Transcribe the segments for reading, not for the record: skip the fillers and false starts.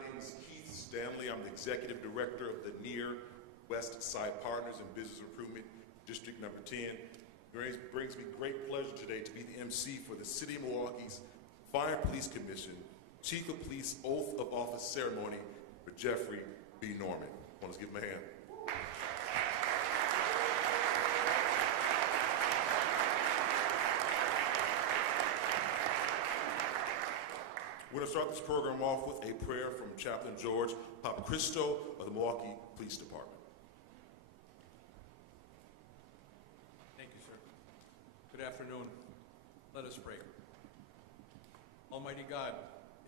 name is Keith Stanley. I'm the Executive Director of the Near West Side Partners in Business Improvement, District Number 10. It brings me great pleasure today to be the MC for the City of Milwaukee's Fire and Police Commission Chief of Police Oath of Office Ceremony for Jeffrey B. Norman. Let's give him a hand. We're going to start this program off with a prayer from Chaplain George Papacristo of the Milwaukee Police Department. Thank you, sir. Good afternoon. Let us pray. Almighty God,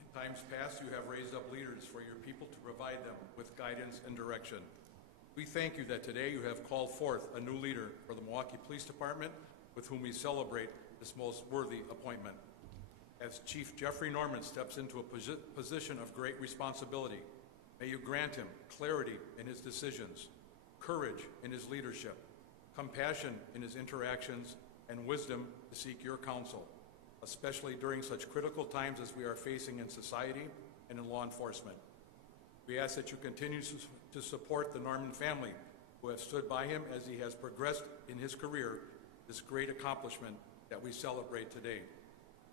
in times past you have raised up leaders for your people to provide them with guidance and direction. We thank you that today you have called forth a new leader for the Milwaukee Police Department with whom we celebrate this most worthy appointment. As Chief Jeffrey Norman steps into a position of great responsibility, may you grant him clarity in his decisions, courage in his leadership, compassion in his interactions, and wisdom to seek your counsel, especially during such critical times as we are facing in society and in law enforcement. We ask that you continue to support the Norman family who have stood by him as he has progressed in his career, this great accomplishment that we celebrate today.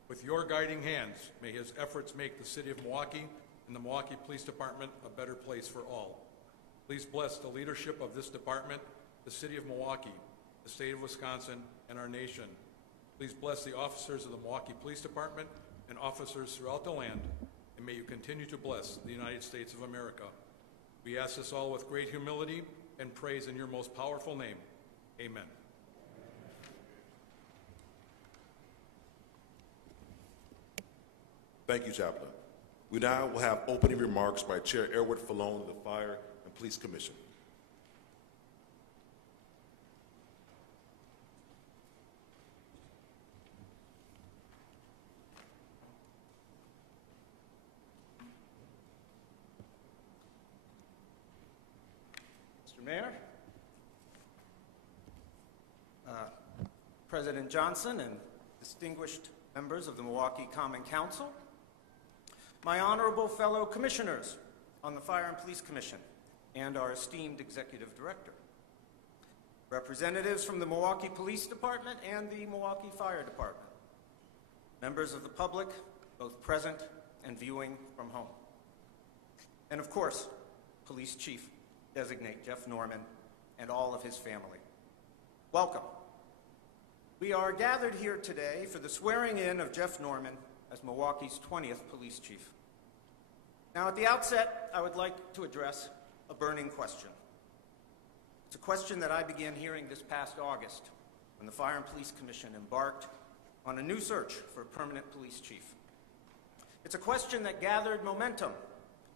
With your guiding hands, may his efforts make the City of Milwaukee and the Milwaukee Police Department a better place for all. Please bless the leadership of this department, the City of Milwaukee, the State of Wisconsin, and our nation. Please bless the officers of the Milwaukee Police Department and officers throughout the land, and may you continue to bless the United States of America. We ask this all with great humility and praise in your most powerful name. Amen. Thank you, Chaplain. We now will have opening remarks by Chair Erwin Falone of the Fire and Police Commission. Mr. Mayor, President Johnson, and distinguished members of the Milwaukee Common Council, my honorable fellow commissioners on the Fire and Police Commission, and our esteemed Executive Director, representatives from the Milwaukee Police Department and the Milwaukee Fire Department, members of the public, both present and viewing from home, and of course, Police Chief Designate Jeff Norman and all of his family. Welcome. We are gathered here today for the swearing in of Jeff Norman as Milwaukee's 20th Police Chief. Now, at the outset, I would like to address a burning question. It's a question that I began hearing this past August when the Fire and Police Commission embarked on a new search for a permanent police chief. It's a question that gathered momentum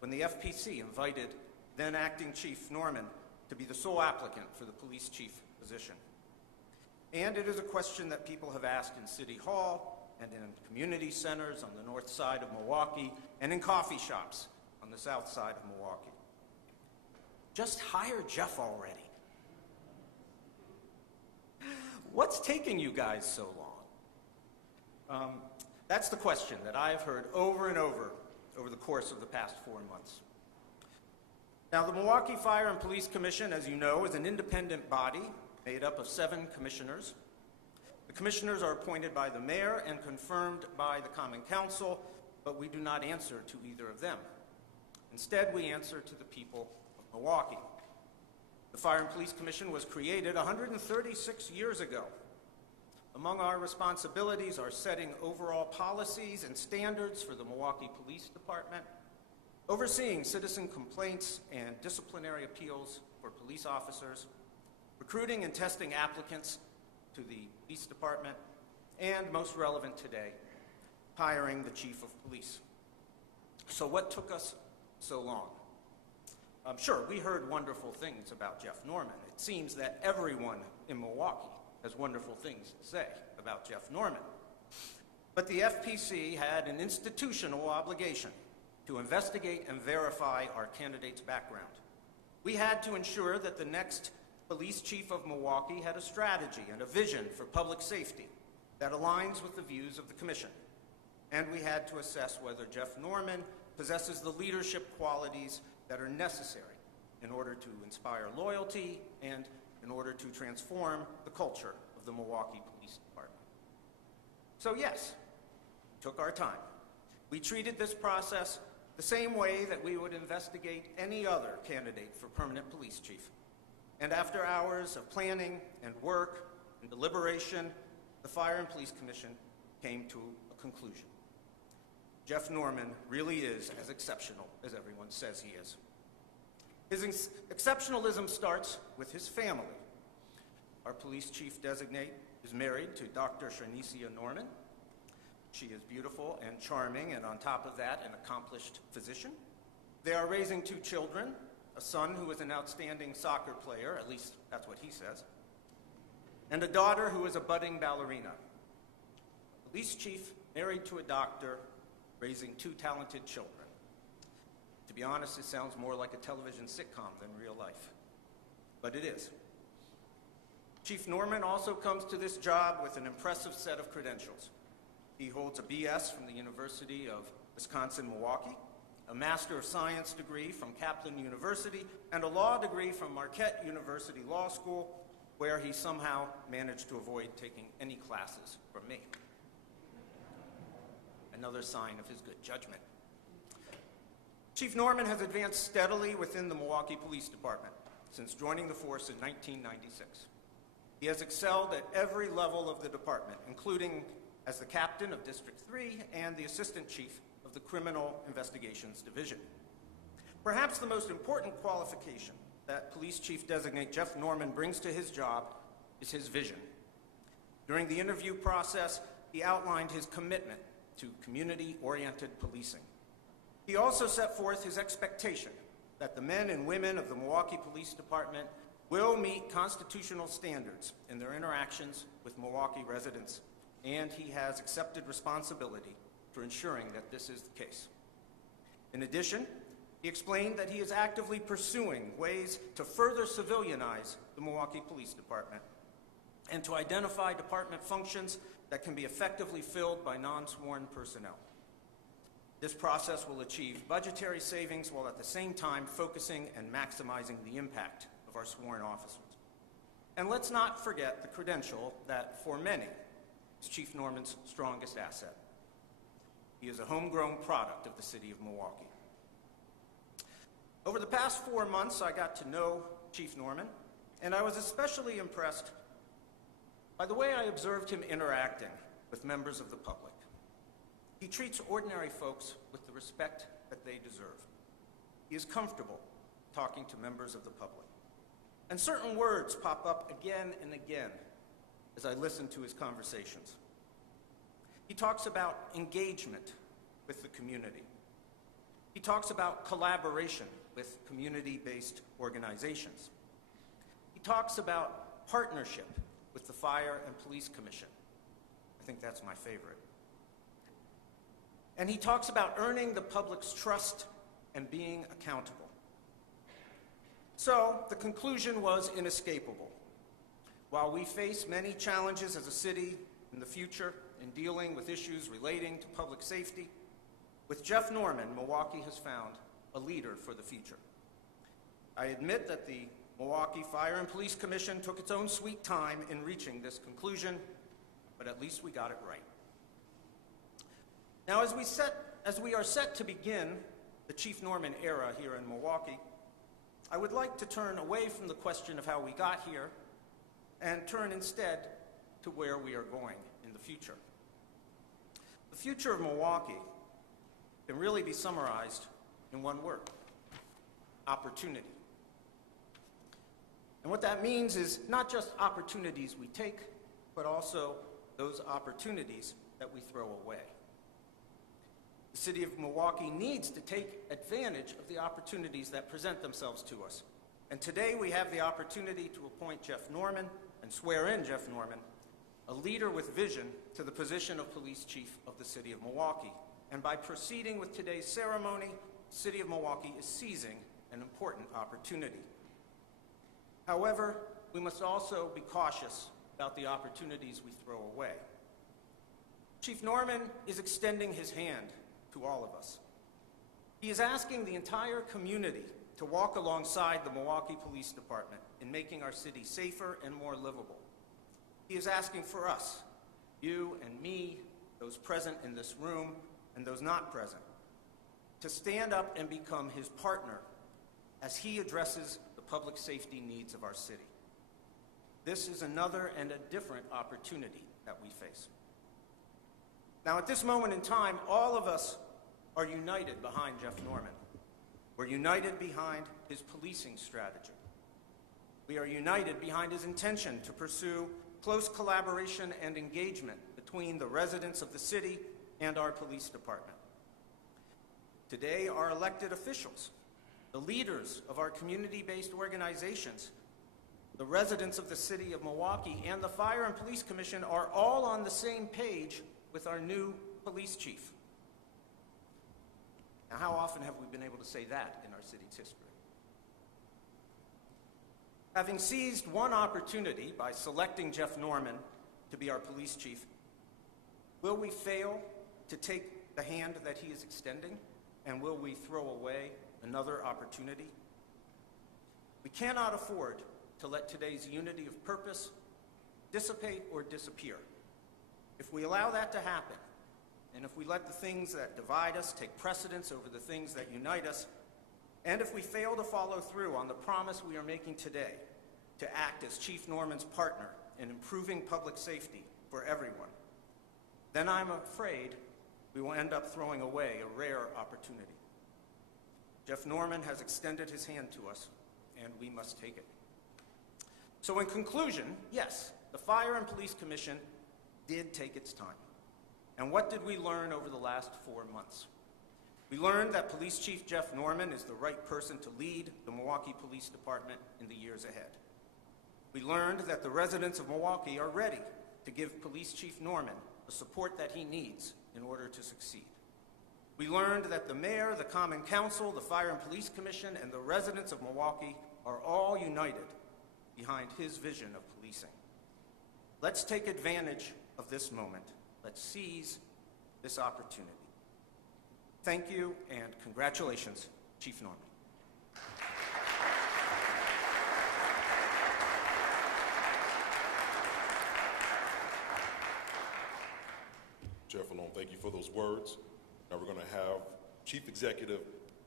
when the FPC invited then Acting Chief Norman to be the sole applicant for the police chief position. And it is a question that people have asked in City Hall and in community centers on the north side of Milwaukee and in coffee shops on the south side of Milwaukee. Just hire Jeff already. What's taking you guys so long? That's the question that I've heard over and over the course of the past 4 months. Now, the Milwaukee Fire and Police Commission, as you know, is an independent body made up of 7 commissioners. The commissioners are appointed by the mayor and confirmed by the Common Council, but we do not answer to either of them. Instead, we answer to the people of Milwaukee. The Fire and Police Commission was created 136 years ago. Among our responsibilities are setting overall policies and standards for the Milwaukee Police Department, overseeing citizen complaints and disciplinary appeals for police officers, recruiting and testing applicants to the police department, and most relevant today, hiring the chief of police. So what took us so long? Sure, we heard wonderful things about Jeff Norman. It seems that everyone in Milwaukee has wonderful things to say about Jeff Norman. But the FPC had an institutional obligation to investigate and verify our candidate's background. We had to ensure that the next police chief of Milwaukee had a strategy and a vision for public safety that aligns with the views of the commission. And we had to assess whether Jeff Norman possesses the leadership qualities that are necessary in order to inspire loyalty and in order to transform the culture of the Milwaukee Police Department. So yes, we took our time. We treated this process the same way that we would investigate any other candidate for permanent police chief. And after hours of planning and work and deliberation, the Fire and Police Commission came to a conclusion. Jeff Norman really is as exceptional as everyone says he is. His exceptionalism starts with his family. Our police chief designate is married to Dr. Sharnesia Norman. She is beautiful and charming, and on top of that, an accomplished physician. They are raising 2 children, a son who is an outstanding soccer player, at least that's what he says, and a daughter who is a budding ballerina. A police chief married to a doctor, raising 2 talented children. To be honest, it sounds more like a television sitcom than real life, but it is. Chief Norman also comes to this job with an impressive set of credentials. He holds a BS from the University of Wisconsin-Milwaukee, a Master of Science degree from Kaplan University, and a law degree from Marquette University Law School, where he somehow managed to avoid taking any classes from me. Another sign of his good judgment. Chief Norman has advanced steadily within the Milwaukee Police Department since joining the force in 1996. He has excelled at every level of the department, including as the captain of District 3 and the assistant chief of the Criminal Investigations Division. Perhaps the most important qualification that Police Chief Designate Jeff Norman brings to his job is his vision. During the interview process, he outlined his commitment to community-oriented policing. He also set forth his expectation that the men and women of the Milwaukee Police Department will meet constitutional standards in their interactions with Milwaukee residents, and he has accepted responsibility for ensuring that this is the case. In addition, he explained that he is actively pursuing ways to further civilianize the Milwaukee Police Department and to identify department functions that can be effectively filled by non-sworn personnel. This process will achieve budgetary savings while at the same time focusing and maximizing the impact of our sworn officers. And let's not forget the credential that, for many, is Chief Norman's strongest asset. He is a homegrown product of the city of Milwaukee. Over the past 4 months, I got to know Chief Norman, and I was especially impressed by the way I observed him interacting with members of the public. He treats ordinary folks with the respect that they deserve. He is comfortable talking to members of the public. And certain words pop up again and again as I listen to his conversations. He talks about engagement with the community. He talks about collaboration with community-based organizations. He talks about partnership with the Fire and Police Commission. I think that's my favorite. And he talks about earning the public's trust and being accountable. So the conclusion was inescapable. While we face many challenges as a city in the future in dealing with issues relating to public safety, with Jeff Norman, Milwaukee has found a leader for the future. I admit that the Milwaukee Fire and Police Commission took its own sweet time in reaching this conclusion, but at least we got it right. Now, as we are set to begin the Chief Norman era here in Milwaukee, I would like to turn away from the question of how we got here and turn instead to where we are going in the future. The future of Milwaukee can really be summarized in one word: opportunity. And what that means is not just opportunities we take, but also those opportunities that we throw away. The city of Milwaukee needs to take advantage of the opportunities that present themselves to us. And today we have the opportunity to appoint Jeff Norman and swear in Jeff Norman, a leader with vision, to the position of Police Chief of the city of Milwaukee. And by proceeding with today's ceremony, the city of Milwaukee is seizing an important opportunity. However, we must also be cautious about the opportunities we throw away. Chief Norman is extending his hand to all of us. He is asking the entire community to walk alongside the Milwaukee Police Department in making our city safer and more livable. He is asking for us, you and me, those present in this room and those not present, to stand up and become his partner as he addresses the public safety needs of our city. This is another and a different opportunity that we face. Now, at this moment in time, all of us are united behind Jeff Norman. We're united behind his policing strategy. We are united behind his intention to pursue close collaboration and engagement between the residents of the city and our police department. Today, our elected officials, the leaders of our community-based organizations, the residents of the city of Milwaukee, and the Fire and Police Commission are all on the same page with our new police chief. Now, how often have we been able to say that in our city's history? Having seized one opportunity by selecting Jeff Norman to be our police chief, will we fail to take the hand that he is extending, and will we throw away another opportunity? We cannot afford to let today's unity of purpose dissipate or disappear. If we allow that to happen, and if we let the things that divide us take precedence over the things that unite us, and if we fail to follow through on the promise we are making today to act as Chief Norman's partner in improving public safety for everyone, then I'm afraid we will end up throwing away a rare opportunity. Jeff Norman has extended his hand to us, and we must take it. So in conclusion, yes, the Fire and Police Commission did take its time. And what did we learn over the last 4 months? We learned that Police Chief Jeff Norman is the right person to lead the Milwaukee Police Department in the years ahead. We learned that the residents of Milwaukee are ready to give Police Chief Norman the support that he needs in order to succeed. We learned that the mayor, the Common Council, the Fire and Police Commission, and the residents of Milwaukee are all united behind his vision of policing. Let's take advantage of this moment. Let's seize this opportunity. Thank you, and congratulations, Chief Norman. Chair Falone, thank you for those words. Now we're going to have Chief Executive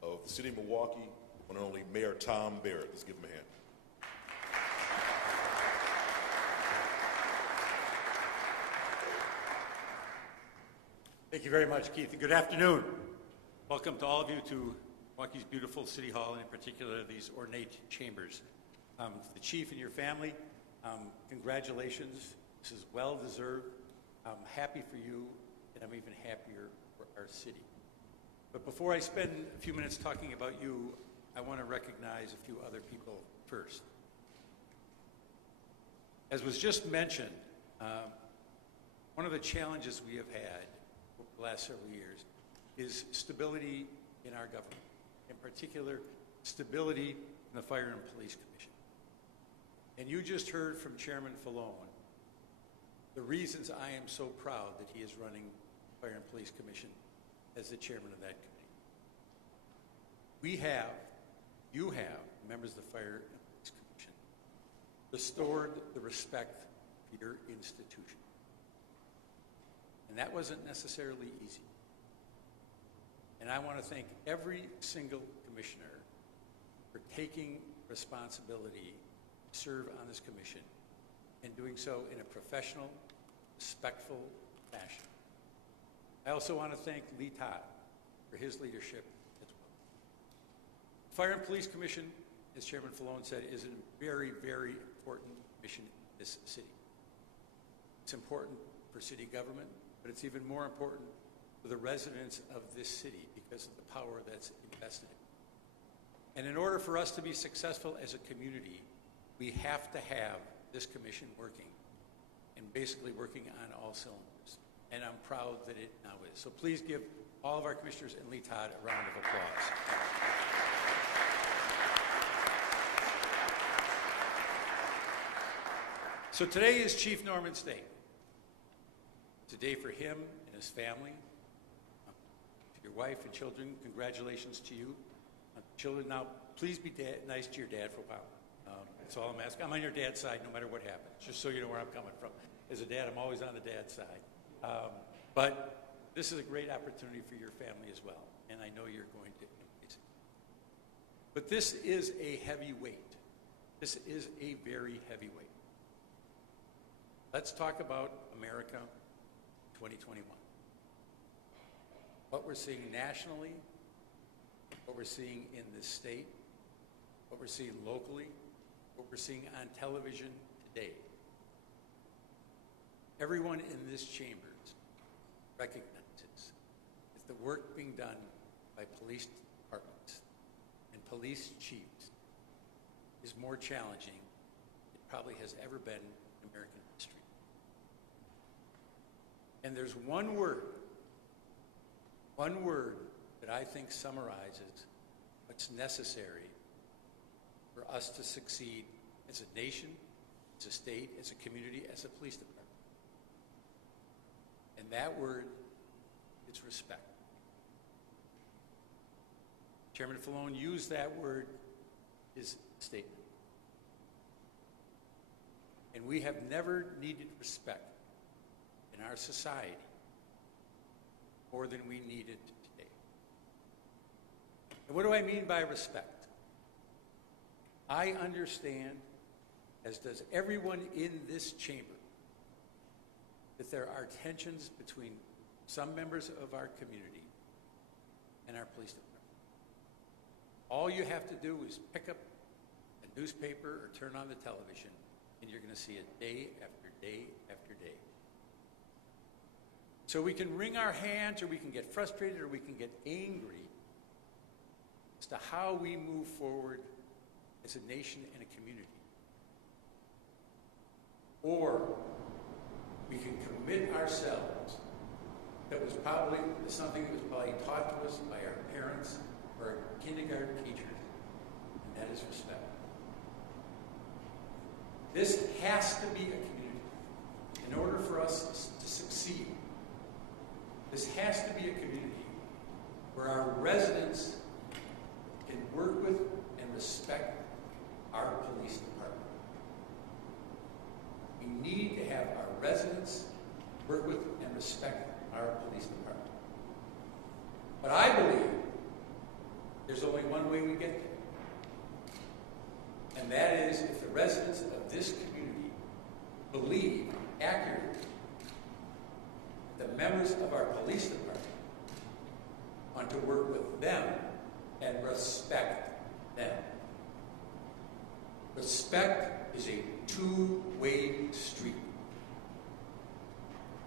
of the City of Milwaukee, one and only Mayor Tom Barrett. Let's give him a hand. Thank you very much, Keith. Good afternoon. Welcome to all of you to Milwaukee's beautiful City Hall, and in particular these ornate chambers. To the Chief and your family, congratulations. This is well-deserved. I'm happy for you, and I'm even happier for our city. But before I spend a few minutes talking about you, I want to recognize a few other people first. As was just mentioned, one of the challenges we have had over the last several years is stability in our government, in particular, stability in the Fire and Police Commission. And you just heard from Chairman Falone the reasons I am so proud that he is running the Fire and Police Commission as the chairman of that committee. You have, members of the Fire and Police Commission, restored the respect for your institution. And that wasn't necessarily easy. And I want to thank every single commissioner for taking responsibility to serve on this commission and doing so in a professional, respectful fashion. I also want to thank Lee Todd for his leadership as well. The Fire and Police Commission, as Chairman Falone said, is a very, very important mission in this city. It's important for city government, but it's even more important for the residents of this city because of the power that's invested in it. And in order for us to be successful as a community, we have to have this commission working, and basically working on all cylinders. And I'm proud that it now is. So please give all of our commissioners and Lee Todd a round of applause. So today is Chief Norman's Day. It's a day for him and his family. To your wife and children, congratulations to you. Children, now please be nice to your dad for a while. That's all I'm asking. I'm on your dad's side no matter what happens, just so you know where I'm coming from. As a dad, I'm always on the dad's side. But this is a great opportunity for your family as well, and I know you're going to embrace it. But this is a heavy weight. This is a very heavy weight. Let's talk about America 2021. What we're seeing nationally, what we're seeing in this state, what we're seeing locally, what we're seeing on television today. Everyone in this chamber recognizes that the work being done by police departments and police chiefs is more challenging than it probably has ever been in American history. And there's one word that I think summarizes what's necessary for us to succeed as a nation, as a state, as a community, as a police department. And that word is respect. Chairman Falone used that word in his statement. And we have never needed respect in our society more than we need it today. And what do I mean by respect? I understand, as does everyone in this chamber, that there are tensions between some members of our community and our police department. All you have to do is pick up a newspaper or turn on the television, and you're going to see it day after day after day. So we can wring our hands, or we can get frustrated, or we can get angry as to how we move forward as a nation and a community. Or we can commit ourselves that was probably something that was probably taught to us by our parents or our kindergarten teachers, and that is respect. This has to be a community. In order for us to succeed, this has to be a community where our residents can work with and respect our police department. We need to have our residents work with and respect our police department. But I believe there's only one way we get there. And that is if the residents of this community believe accurately that the members of our police department want to work with them and respect them. Respect is a two-way street.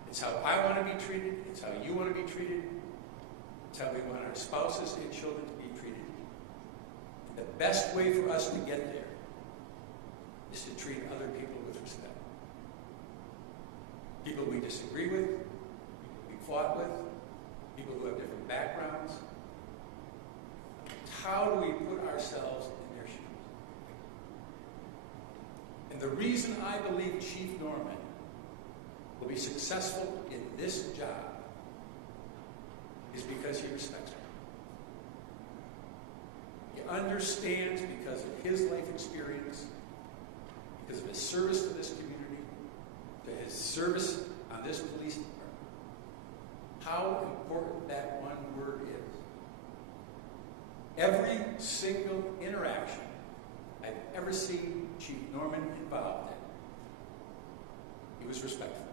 It's how I want to be treated. It's how you want to be treated. It's how we want our spouses and children to be treated. The best way for us to get there is to treat other people with respect. People we disagree with, people we fought with, people who have different backgrounds. How do we put ourselves in their shoes? And the reason I believe Chief Norman will be successful in this job is because he respects her. He understands, because of his life experience, because of his service to this community, to his service on this police department, how important that one word is. Every single interaction I've ever seen Chief Norman involved in, he was respectful.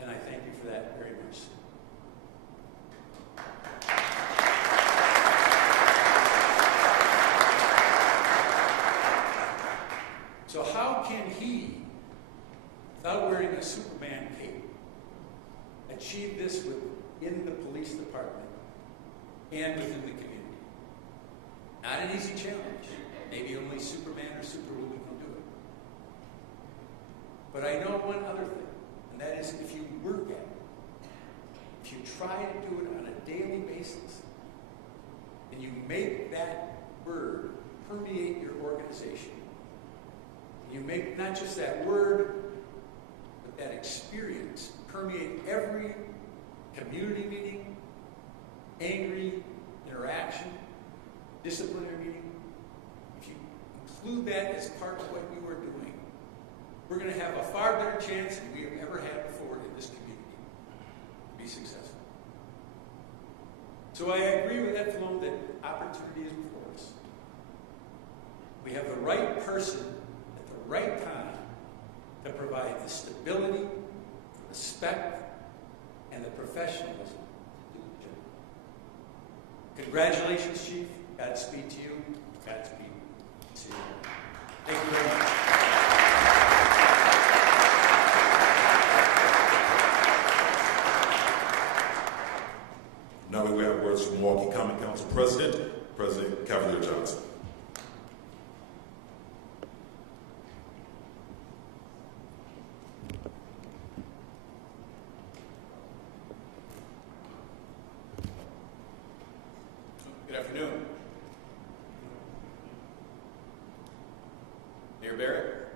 And I thank you for that very much. So how can he, without wearing a Superman cape, achieve this within the police department and within the community? Not an easy challenge. Maybe only Superman or Superwoman can do it. But I know one other thing, and that is if you work at it, if you try to do it on a daily basis, and you make that word permeate your organization, and you make not just that word, but that experience permeate every community meeting, angry interaction, disciplinary meeting, if you include that as part of what you are doing, we're going to have a far better chance than we have ever had before in this community to be successful. So I agree with Ed Flow that opportunity is before us. We have the right person at the right time to provide the stability, respect, and the professionalism to do the job. Congratulations, Chief. Godspeed to you. Godspeed to you. Thank you very much. Now we have words from Milwaukee Common Council President Cavalier Johnson. Good afternoon. Mayor Barrett,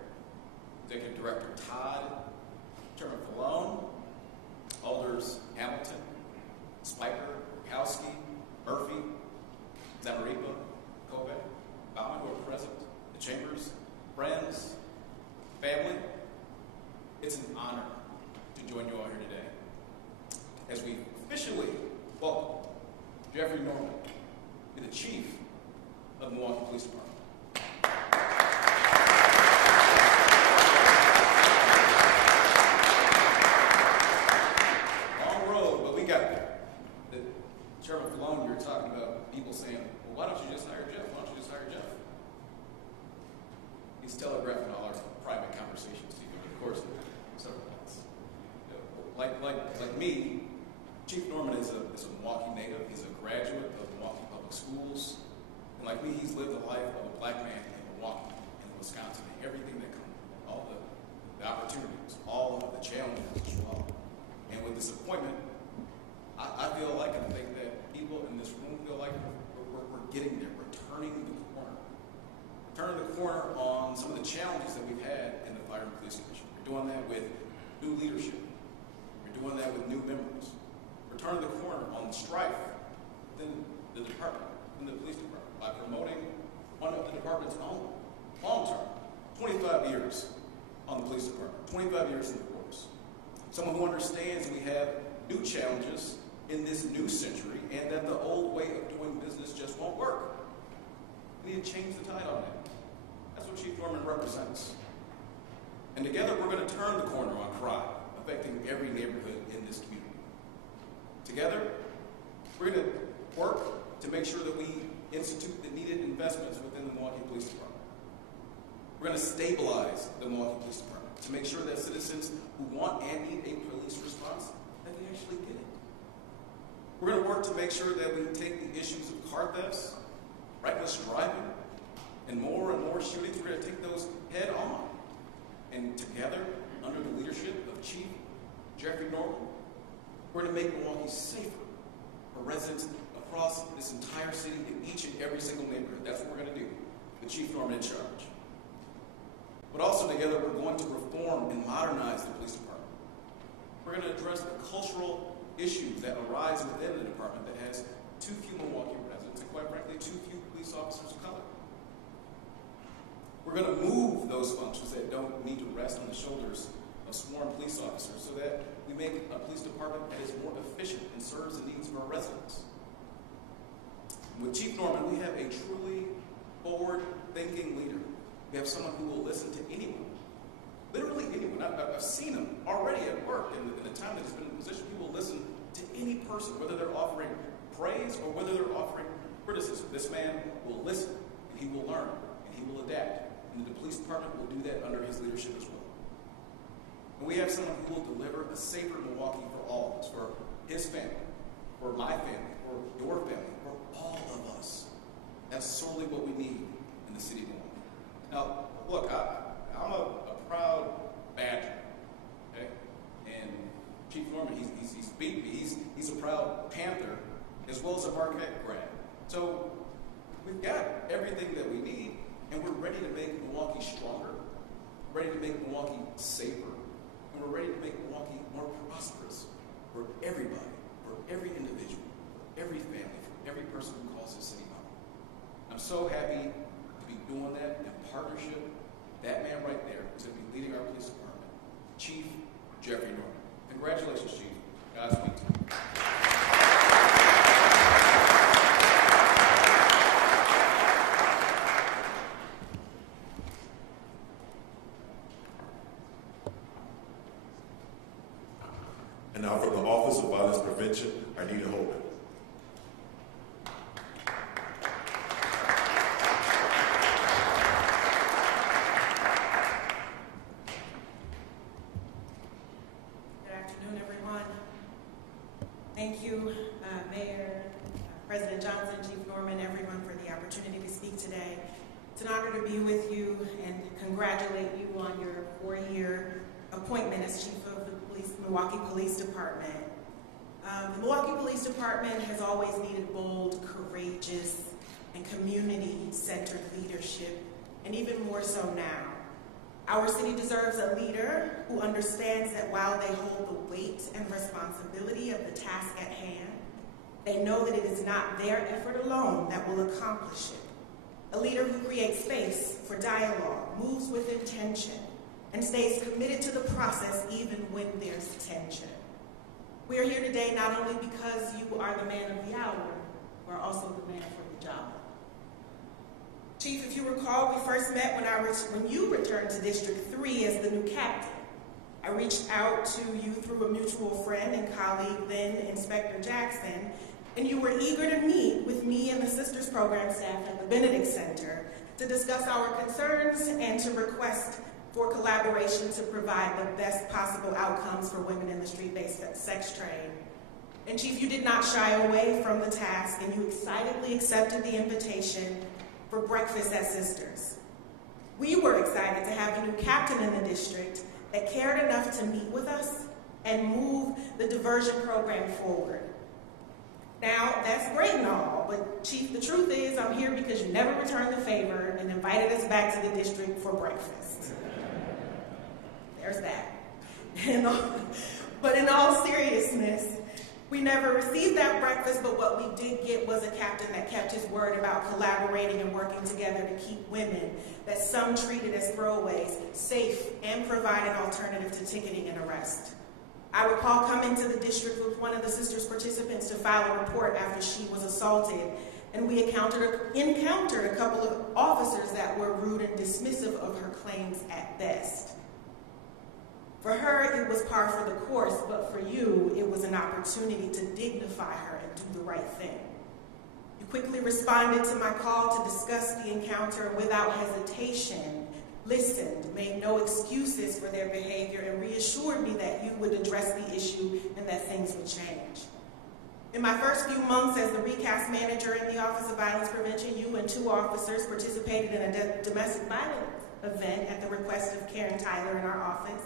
Executive Director Todd, Chairman Falone, Alders Hamilton, Spiker, Kowski, Murphy, Zamaripa, Kovac, Bauman, who are present, the Chambers, friends, family. It's an honor to join you all here today as we officially welcome Jeffrey Norman, the Chief of the Milwaukee Police Department. Long road, but we got there. Chairman Falone, you were talking about people saying, well, why don't you just hire Jeff? Why don't you just hire Jeff? He's telegraphing all our private conversations to you over the course of several months. Like me, Chief Norman is a Milwaukee native. He's a graduate of Milwaukee Public Schools. And like me, he's lived the life of a black man in Milwaukee and Wisconsin, and everything that comes, all the opportunities, all of the challenges as well. And with this appointment, I feel like, and I think that people in this room feel like we're getting there. We're turning the corner. Turning the corner on some of the challenges that we've had in the Fire and Police Commission. We're doing that with new leadership. We're doing that with new members. We're turning the corner on the strife within the department, in the police department, by promoting one of the department's own, long-term, 25 years on the police department, 25 years in the force. Someone who understands we have new challenges in this new century and that the old way of doing business just won't work. We need to change the tide on that. That's what Chief Norman represents. And together we're going to turn the corner on crime, affecting every neighborhood in this community. Together, we're going to work to make sure that we institute the needed investments within the Milwaukee Police Department. We're going to stabilize the Milwaukee Police Department to make sure that citizens who want and need a police response, that they actually get it. We're going to work to make sure that we take the issues of car thefts, reckless driving, and more shootings, we're going to take those head on. And together, under the leadership of Chief Jeffrey Norman, we're going to make Milwaukee safer for residents across this entire city in each and every single neighborhood. That's what we're going to do, with Chief Norman in charge. But also together, we're going to reform and modernize the police department. We're going to address the cultural issues that arise within the department that has too few Milwaukee residents and, quite frankly, too few police officers of color. We're going to move those functions that don't need to rest on the shoulders of sworn police officers so that we make a police department that is more efficient and serves the needs of our residents. With Chief Norman, we have a truly forward-thinking leader. We have someone who will listen to anyone, literally anyone. I've seen him already at work in the time that he's been in position. He will listen to any person, whether they're offering praise or whether they're offering criticism. This man will listen, and he will learn, and he will adapt. And the police department will do that under his leadership as well. And we have someone who will deliver a safer Milwaukee for all of us, for his family, for my family, for your family, for all of us. That's solely what we need in the city of Milwaukee. Now, look, I'm a proud Badger, okay? And Chief Norman, he's beat me. He's a proud Panther as well as a Marquette grad. So we've got everything that we need, and we're ready to make Milwaukee stronger, ready to make Milwaukee safer, and we're ready to make Milwaukee more prosperous for everybody, for every individual, for every family. happy to be doing that in partnership. That man right there is going to be leading our police department, Chief Jeffrey Norman. Congratulations, Chief. Godspeed. And now from the Office of Violence Prevention, Arnita Holden. Good afternoon, everyone. Thank you, Mayor, President Johnson, Chief Norman, everyone for the opportunity to speak today. It's an honor to be with you and congratulate you on your 4-year appointment as Chief of the Milwaukee Police Department. The Milwaukee Police Department has always needed bold, courageous, and community-centered leadership, and even more so now. Our city deserves a leader who understands that while they hold the weight and responsibility of the task at hand, they know that it is not their effort alone that will accomplish it. A leader who creates space for dialogue, moves with intention, and stays committed to the process even when there's tension. We are here today not only because you are the man of the hour, we're also the man for the job. Chief, if you recall, we first met when you returned to District 3 as the new captain. I reached out to you through a mutual friend and colleague, then Inspector Jackson, and you were eager to meet with me and the Sisters Program staff at the Benedict Center to discuss our concerns and to request for collaboration to provide the best possible outcomes for women in the street-based sex trade. And Chief, you did not shy away from the task, and you excitedly accepted the invitation for breakfast at Sisters. We were excited to have a new captain in the district that cared enough to meet with us and move the diversion program forward. Now, that's great and all, but Chief, the truth is I'm here because you never returned the favor and invited us back to the district for breakfast. There's that. But in all seriousness, we never received that breakfast, but what we did get was a captain that kept his word about collaborating and working together to keep women that some treated as throwaways safe and provide an alternative to ticketing and arrest. I recall coming to the district with one of the Sisters participants to file a report after she was assaulted, and we encountered a couple of officers that were rude and dismissive of her claims at best. For her, it was par for the course, but for you, it was an opportunity to dignify her and do the right thing. You quickly responded to my call to discuss the encounter without hesitation, listened, made no excuses for their behavior, and reassured me that you would address the issue and that things would change. In my first few months as the recast manager in the Office of Violence Prevention, you and 2 officers participated in a domestic violence event at the request of Karen Tyler in our office.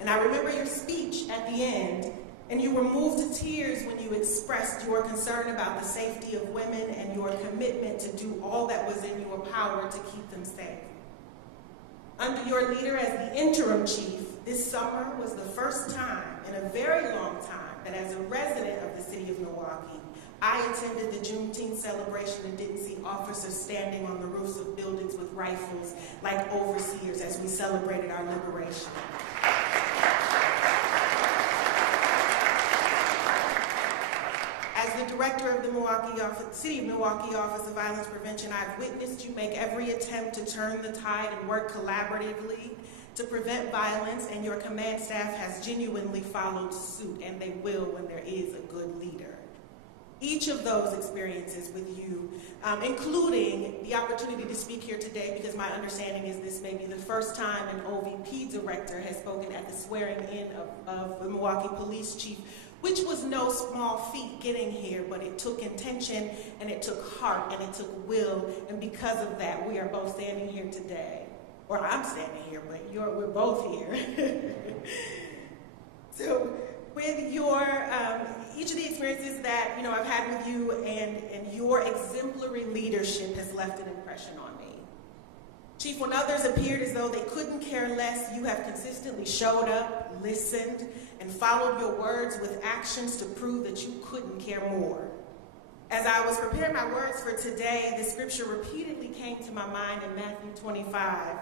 And I remember your speech at the end, and you were moved to tears when you expressed your concern about the safety of women and your commitment to do all that was in your power to keep them safe. Under your leader as the interim chief, this summer was the first time in a very long time that as a resident of the city of Milwaukee, I attended the Juneteenth celebration and didn't see officers standing on the roofs of buildings with rifles like overseers as we celebrated our liberation. As the director of the City of Milwaukee Office of Violence Prevention, I've witnessed you make every attempt to turn the tide and work collaboratively to prevent violence, and your command staff has genuinely followed suit, and they will when there is a good leader. Each of those experiences with you, including the opportunity to speak here today, because my understanding is this may be the first time an OVP director has spoken at the swearing in of the Milwaukee Police Chief, which was no small feat getting here, but it took intention, and it took heart, and it took will, and because of that, we are both standing here today. Or I'm standing here, but we're both here. So with your, each of the experiences that I've had with you and your exemplary leadership has left an impression on me. Chief, when others appeared as though they couldn't care less, you have consistently showed up, listened, and followed your words with actions to prove that you couldn't care more. As I was preparing my words for today, the scripture repeatedly came to my mind in Matthew 25,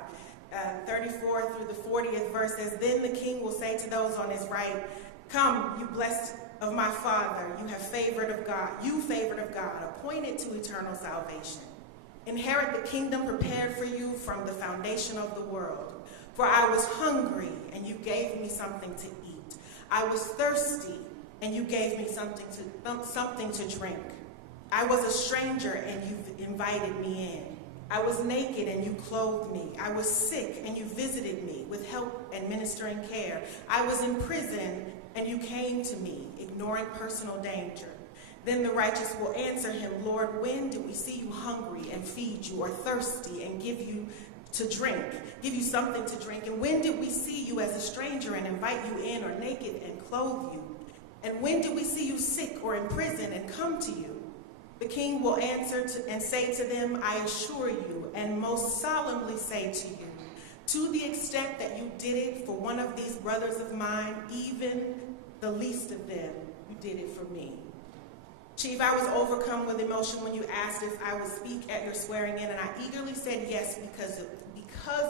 34 through the 40th verse says, "Then the king will say to those on his right, 'Come, you blessed of my Father, you favored of God, appointed to eternal salvation. Inherit the kingdom prepared for you from the foundation of the world. For I was hungry, and you gave me something to eat. I was thirsty, and you gave me something to drink. I was a stranger, and you invited me in. I was naked, and you clothed me. I was sick, and you visited me with help and ministering care. I was in prison, and you came to me, ignoring personal danger.' Then the righteous will answer him, 'Lord, when did we see you hungry and feed you, or thirsty and give you something to drink? And when did we see you as a stranger and invite you in, or naked and clothe you? And when did we see you sick or in prison and come to you?' The king will answer and say to them, 'I assure you and most solemnly say to you, to the extent that you did it for one of these brothers of mine, even the least of them, you did it for me.'" Chief, I was overcome with emotion when you asked if I would speak at your swearing in, and I eagerly said yes because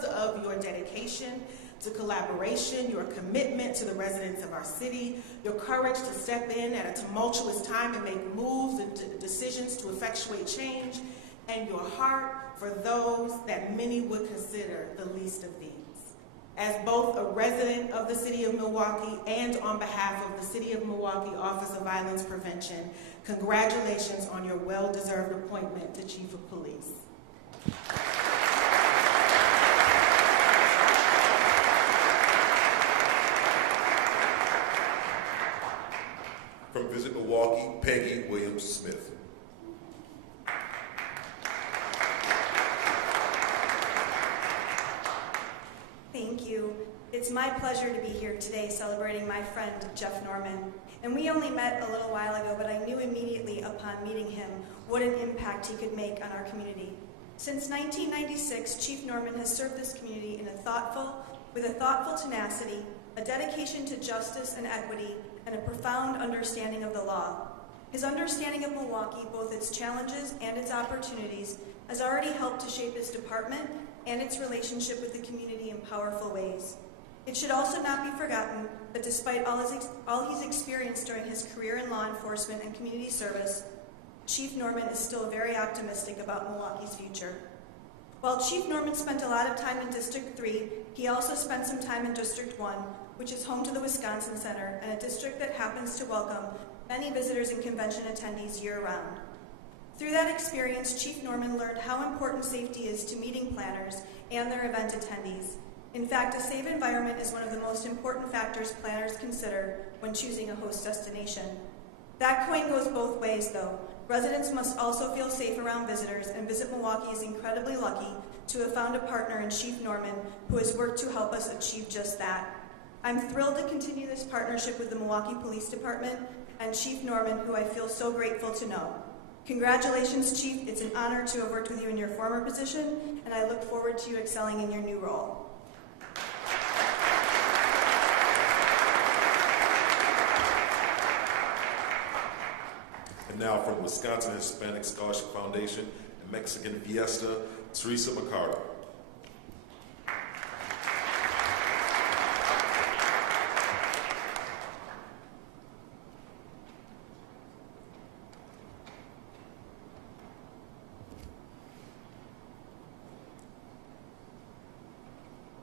of your dedication to collaboration, your commitment to the residents of our city, your courage to step in at a tumultuous time and make moves and decisions to effectuate change, and your heart for those that many would consider the least of these. As both a resident of the City of Milwaukee and on behalf of the City of Milwaukee Office of Violence Prevention, congratulations on your well-deserved appointment to Chief of Police. From Visit Milwaukee, Peggy Williams-Smith. Thank you. It's my pleasure to be here today celebrating my friend, Jeff Norman. And we only met a little while ago, but I knew immediately upon meeting him what an impact he could make on our community. Since 1996, Chief Norman has served this community with a thoughtful tenacity, a dedication to justice and equity, and a profound understanding of the law. His understanding of Milwaukee, both its challenges and its opportunities, has already helped to shape his department and its relationship with the community in powerful ways. It should also not be forgotten that despite all he's experienced during his career in law enforcement and community service, Chief Norman is still very optimistic about Milwaukee's future. While Chief Norman spent a lot of time in District 3, he also spent some time in District 1, which is home to the Wisconsin Center, and a district that happens to welcome many visitors and convention attendees year-round. Through that experience, Chief Norman learned how important safety is to meeting planners and their event attendees. In fact, a safe environment is one of the most important factors planners consider when choosing a host destination. That coin goes both ways, though. Residents must also feel safe around visitors, and Visit Milwaukee is incredibly lucky to have found a partner in Chief Norman who has worked to help us achieve just that. I'm thrilled to continue this partnership with the Milwaukee Police Department and Chief Norman, who I feel so grateful to know. Congratulations, Chief. It's an honor to have worked with you in your former position, and I look forward to you excelling in your new role. And now from Wisconsin Hispanic Scholarship Foundation and Mexican Fiesta, Teresa McCarter.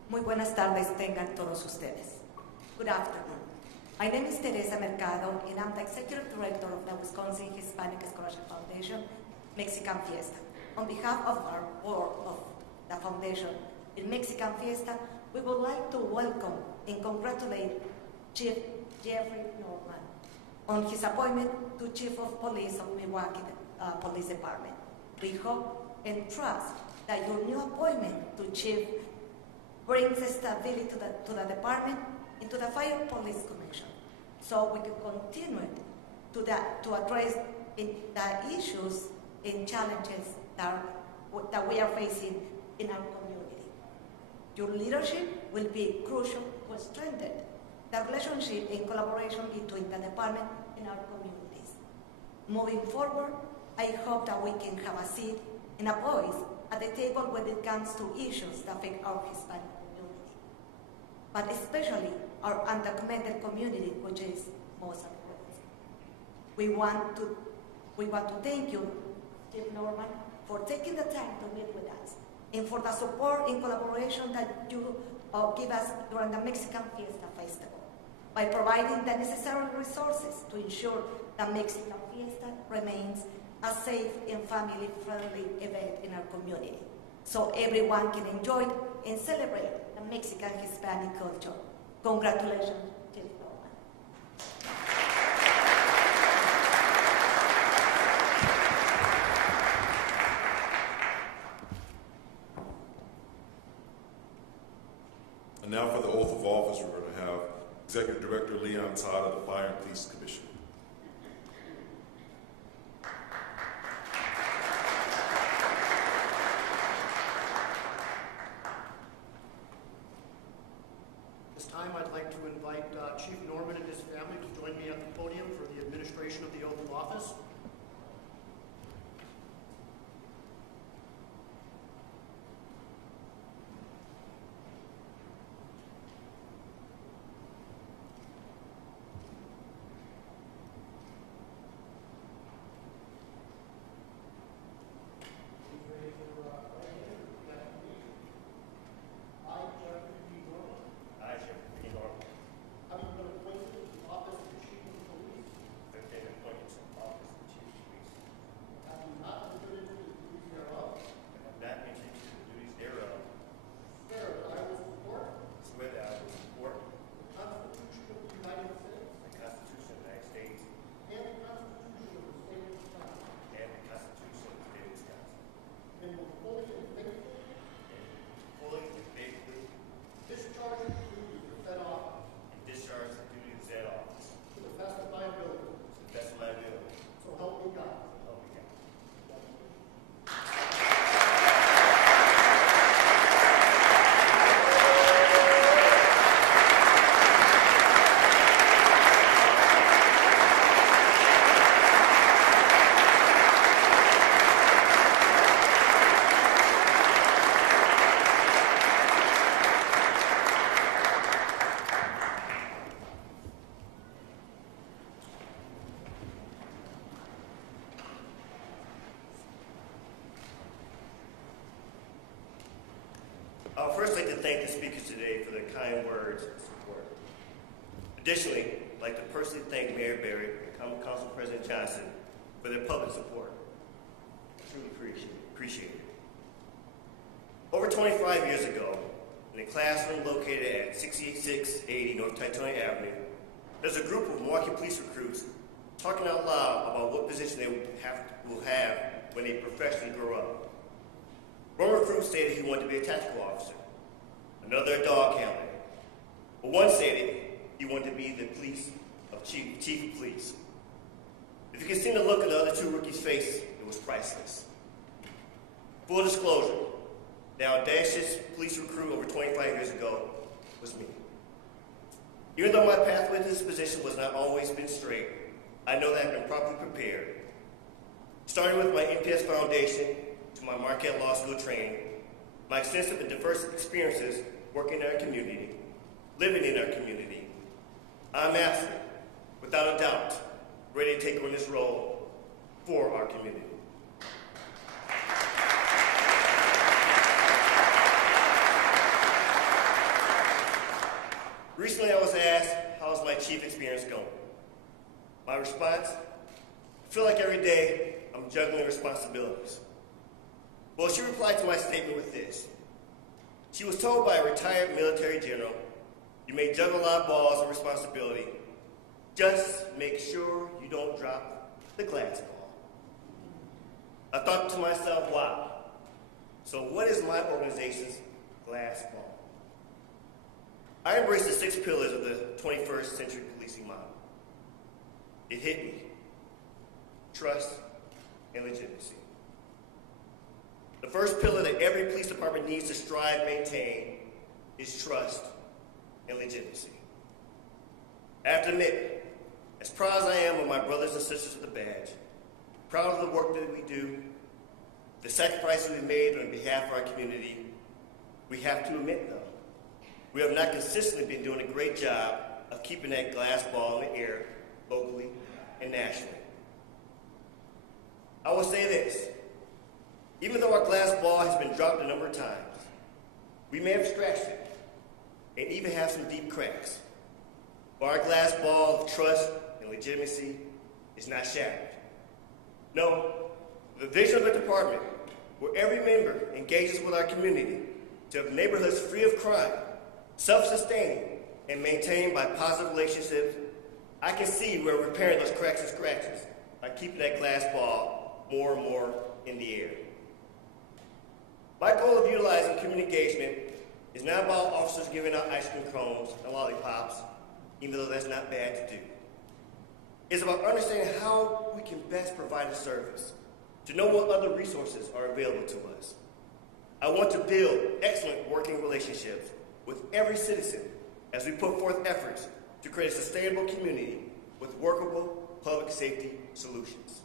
Muy buenas tardes tengan todos ustedes. Good afternoon. My name is Teresa Mercado, and I'm the Executive Director of the Wisconsin Hispanic Scholarship Foundation, Mexican Fiesta. On behalf of our board of the foundation in Mexican Fiesta, we would like to welcome and congratulate Chief Jeffrey Norman on his appointment to Chief of Police of Milwaukee Police Department. We hope and trust that your new appointment to Chief brings stability to the department and to the Fire Police Commission, so we can continue to address the issues and challenges that we are facing in our community. Your leadership will be crucial to strengthen the relationship and collaboration between the department and our communities. Moving forward, I hope that we can have a seat and a voice at the table when it comes to issues that affect our Hispanic community, but especially our undocumented community, which is most of us. We want to thank you, Chief Norman, for taking the time to meet with us and for the support and collaboration that you give us during the Mexican Fiesta Festival by providing the necessary resources to ensure that Mexican Fiesta remains a safe and family-friendly event in our community, so everyone can enjoy and celebrate the Mexican Hispanic culture. Congratulations, Chief Norman. And now for the oath of office, we're going to have Executive Director Leon Todd of the Fire and Police Commission. This time I'd like to invite Chief Norman and his family to join me at the podium for the administration of the oath of office. I would first like to thank the speakers today for their kind words and support. Additionally, I'd like to personally thank Mayor Barrett and Council President Johnson for their public support. I truly appreciate it. Over 25 years ago, in a classroom located at 6680 North Titonic Avenue, there's a group of Milwaukee police recruits talking out loud about what position they will have when they professionally grow up. One recruit stated he wanted to be a tactical officer, another a dog handler, but one stated he wanted to be the chief of police. If you can see the look of the other two rookies' faces, it was priceless. Full disclosure, the audacious police recruit over 25 years ago was me. Even though my pathway to this position was not always been straight, I know that I've been properly prepared. Starting with my NPS foundation to my Marquette Law School training, my extensive and diverse experiences working in our community, living in our community, I'm absolutely, without a doubt, ready to take on this role for our community. Recently, I was asked, how's my chief experience going? My response, I feel like every day I'm juggling responsibilities. Well, she replied to my statement with this. She was told by a retired military general, you may juggle a lot of balls of responsibility, just make sure you don't drop the glass ball. I thought to myself, wow, so what is my organization's glass ball? I embrace the 6 pillars of the 21st century policing model. It hit me. Trust and legitimacy. The first pillar that every police department needs to strive to maintain is trust and legitimacy. I have to admit, as proud as I am of my brothers and sisters with the badge, proud of the work that we do, the sacrifices we made on behalf of our community. We have to admit, though, we have not consistently been doing a great job of keeping that glass ball in the air locally and nationally. I will say this, even though our glass ball has been dropped a number of times, we may have scratched it and even have some deep cracks, but our glass ball of trust and legitimacy is not shattered. No, the vision of the department, where every member engages with our community to have neighborhoods free of crime, self-sustaining, and maintained by positive relationships, I can see where we're repairing those cracks and scratches by keeping that glass ball more and more in the air. My goal of utilizing community engagement is not about officers giving out ice cream cones and lollipops, even though that's not bad to do. It's about understanding how we can best provide a service, to know what other resources are available to us. I want to build excellent working relationships with every citizen as we put forth efforts to create a sustainable community with workable public safety solutions.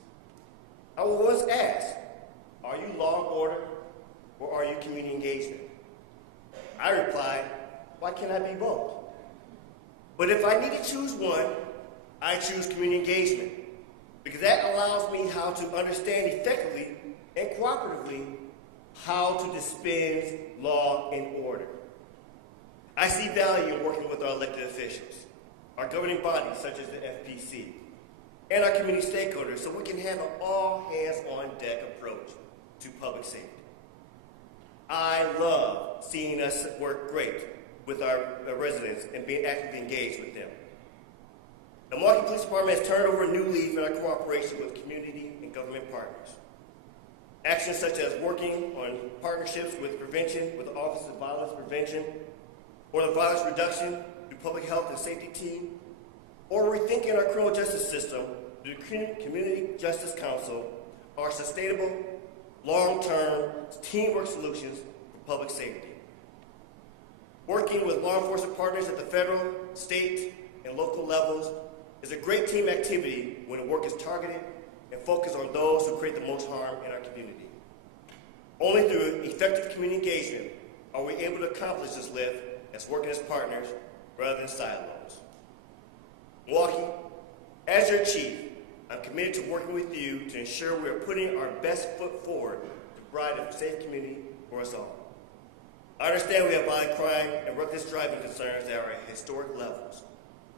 I will once ask, are you law and order or are you community engagement? I replied, why can't I be both? But if I need to choose one, I choose community engagement because that allows me how to understand effectively and cooperatively how to dispense law and order. I see value in working with our elected officials, our governing bodies such as the FPC, and our community stakeholders so we can have an all-hands-on-deck approach to public safety. I love seeing us work great with our residents and being actively engaged with them. The Milwaukee Police Department has turned over a new leaf in our cooperation with community and government partners. Actions such as working on partnerships with prevention with the Office of Violence Prevention, or the Violence Reduction through Public Health and Safety Team, or rethinking our criminal justice system through the Community Justice Council are sustainable, long-term teamwork solutions for public safety. Working with law enforcement partners at the federal, state, and local levels is a great team activity when the work is targeted and focused on those who create the most harm in our community. Only through effective community engagement are we able to accomplish this lift as working as partners rather than silos. Milwaukee, as your chief, I'm committed to working with you to ensure we are putting our best foot forward to provide a safe community for us all. I understand we have violent crime and reckless driving concerns that are at historic levels,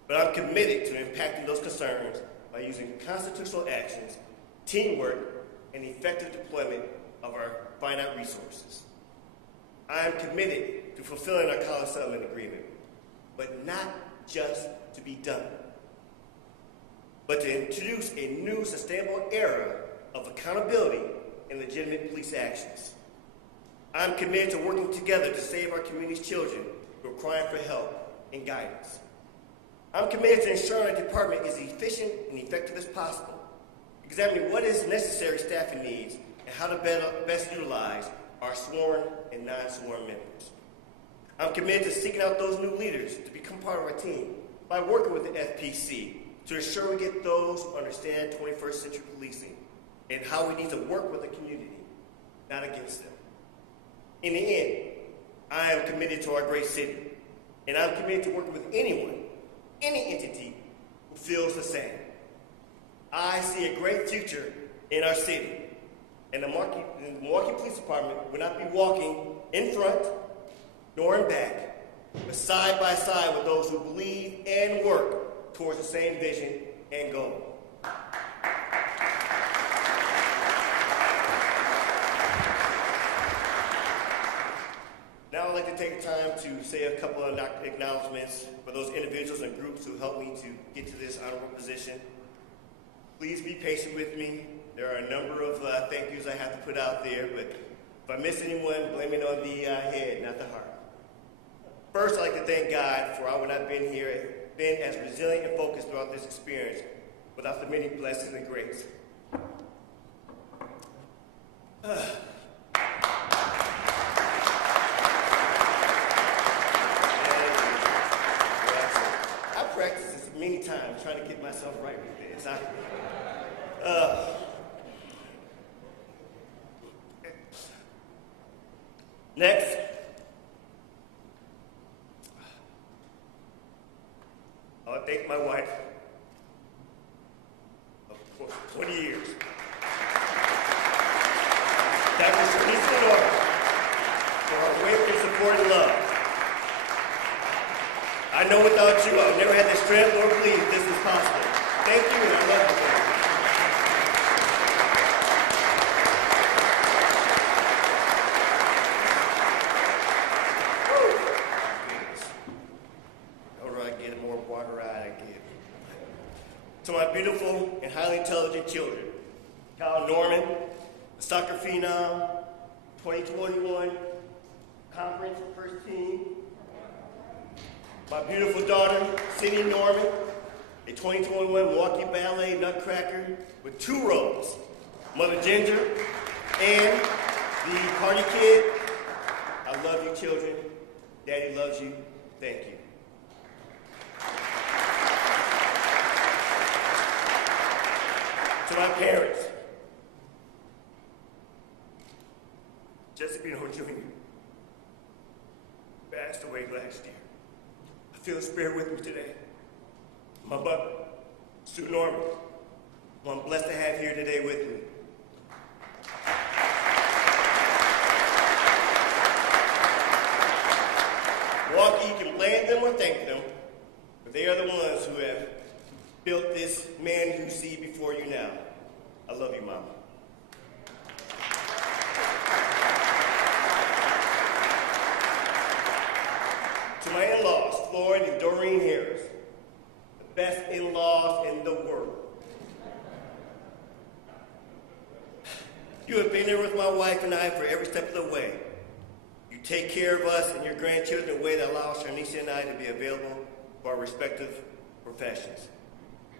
but I'm committed to impacting those concerns by using constitutional actions, teamwork, and effective deployment of our finite resources. I am committed to fulfilling our college settlement agreement, but not just to be done, but to introduce a new sustainable era of accountability and legitimate police actions. I'm committed to working together to save our community's children who are crying for help and guidance. I'm committed to ensuring our department is efficient and effective as possible, examining what is necessary staffing needs and how to best utilize our sworn and non-sworn members. I'm committed to seeking out those new leaders to become part of our team by working with the FPC to ensure we get those who understand 21st century policing and how we need to work with the community, not against them. In the end, I am committed to our great city, and I'm committed to working with anyone, any entity who feels the same. I see a great future in our city, and the Milwaukee Police Department will not be walking in front nor in back, but side by side with those who believe and work towards the same vision and goal. Now I'd like to take time to say a couple of acknowledgments for those individuals and groups who helped me to get to this honorable position. Please be patient with me. There are a number of thank yous I have to put out there, but if I miss anyone, blame it on the head, not the heart. First, I'd like to thank God for I would not have been here, been as resilient and focused throughout this experience without the many blessings and grace. I practiced this many times trying to get myself right with this. Next, I want to thank my wife of 20 years. Dr. Shanice Norman, for her wit and support and love. I know without you, I would never have the strength or belief this is possible. Thank you, and I love you. To my beautiful and highly intelligent children, Kyle Norman, the soccer phenom, 2021 conference first team. My beautiful daughter, Cindy Norman, a 2021 Milwaukee Ballet Nutcracker with 2 roles, Mother Ginger and the Party Kid. I love you, children. Daddy loves you. Thank you. To my parents, Jesse Bino Jr. passed away last year. I feel a spirit with me today. My mother, Sue Norman, who I'm blessed to have here today with me. Milwaukee, you can blame them or thank them, but they are the ones who have built this man you see before you now. I love you, Mama. To my in-laws, Floyd and Doreen Harris, the best in-laws in the world. You have been there with my wife and I for every step of the way. You take care of us and your grandchildren in a way that allows Sharnisha and I to be available for our respective professions.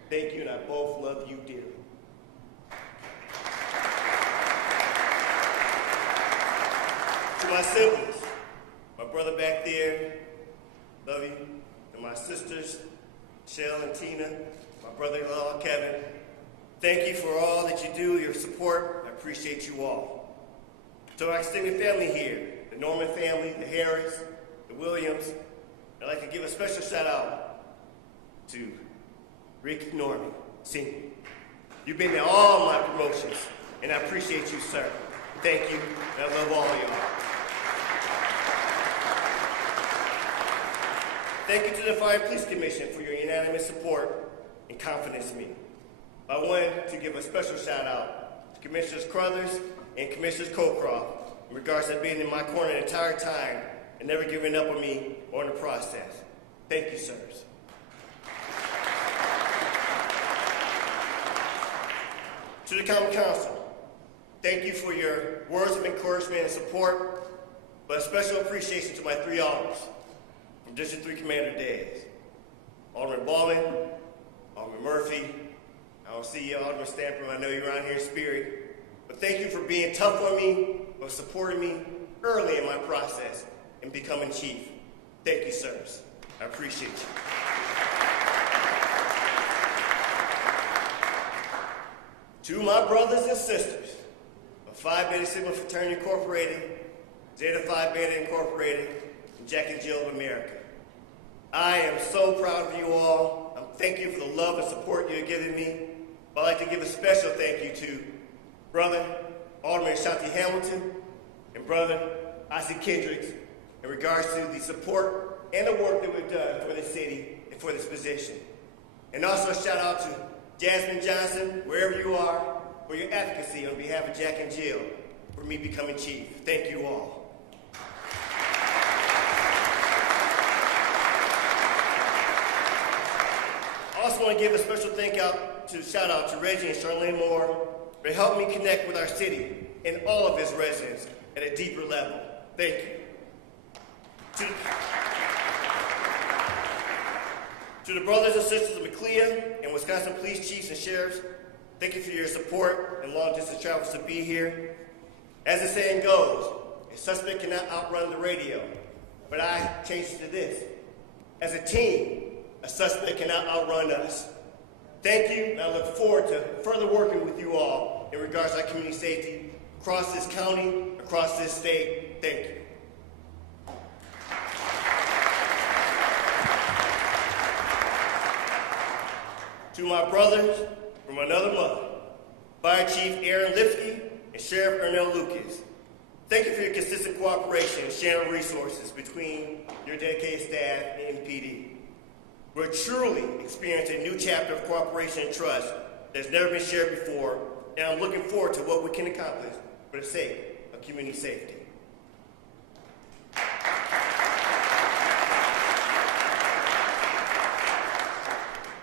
Thank you, and I both love you dearly. To my siblings, my brother back there, love you. To my sisters, Michelle and Tina, my brother-in-law, Kevin, thank you for all that you do, your support. I appreciate you all. To our extended family here, the Norman family, the Harris, the Williams, I'd like to give a special shout out to Rick Norman, Sr. You've been to all my promotions, and I appreciate you, sir. Thank you, and I love all of y'all. Thank you to the Fire Police Commission for your unanimous support and confidence in me. I want to give a special shout out to Commissioners Crothers and Commissioners Colcroft in regards to being in my corner the entire time and never giving up on me or in the process. Thank you, sirs. To the Common Council, thank you for your words of encouragement and support, but a special appreciation to my 3 alders from District 3 Commander days. Alderman Ballin, Alderman Murphy, I don't see you, Alderman Stamper, I know you're around here in spirit, but thank you for being tough on me, but supporting me early in my process in becoming chief. Thank you, sirs. I appreciate you. To my brothers and sisters of Phi Beta Sigma Fraternity Incorporated, Zeta Phi Beta Incorporated, and Jack and Jill of America, I am so proud of you all. Thank you for the love and support you have given me. But I'd like to give a special thank you to Brother Alderman Shanti Hamilton and Brother Isaac Kendricks in regards to the support and the work that we've done for the city and for this position. And also a shout out to Jasmine Johnson, wherever you are, for your advocacy on behalf of Jack and Jill for me becoming chief. Thank you all. I also want to give a special shout out to Reggie and Charlene Moore for helping me connect with our city and all of its residents at a deeper level. Thank you. To the brothers and sisters of McLeod and Wisconsin police chiefs and sheriffs, thank you for your support and long distance travels to be here. As the saying goes, a suspect cannot outrun the radio, but I changed it to this. As a team, a suspect cannot outrun us. Thank you, and I look forward to further working with you all in regards to our community safety across this county, across this state. Thank you. To my brothers from another mother, Fire Chief Aaron Lipsky and Sheriff Ernell Lucas, thank you for your consistent cooperation and sharing resources between your dedicated staff and MPD. We're truly experiencing a new chapter of cooperation and trust that's never been shared before, and I'm looking forward to what we can accomplish for the sake of community safety.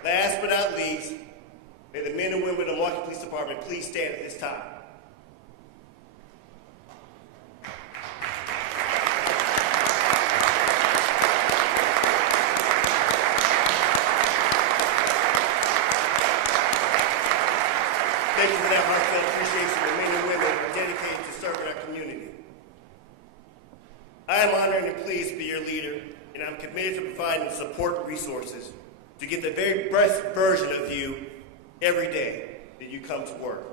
Last but not least, may the men and women of the Milwaukee Police Department please stand at this time. Thank you for that heartfelt appreciation. The men and women are dedicated to serving our community. I am honored and pleased to be your leader, and I'm committed to providing support and resources to get the very best version of you every day that you come to work.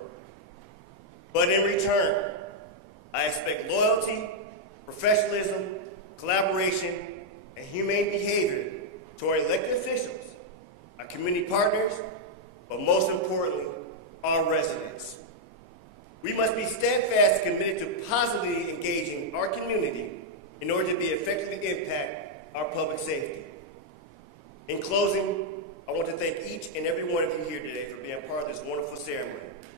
But in return, I expect loyalty, professionalism, collaboration, and humane behavior to our elected officials, our community partners, but most importantly, our residents. We must be steadfast and committed to positively engaging our community in order to be effectively impact our public safety. In closing, I want to thank each and every one of you here today for being part of this wonderful ceremony.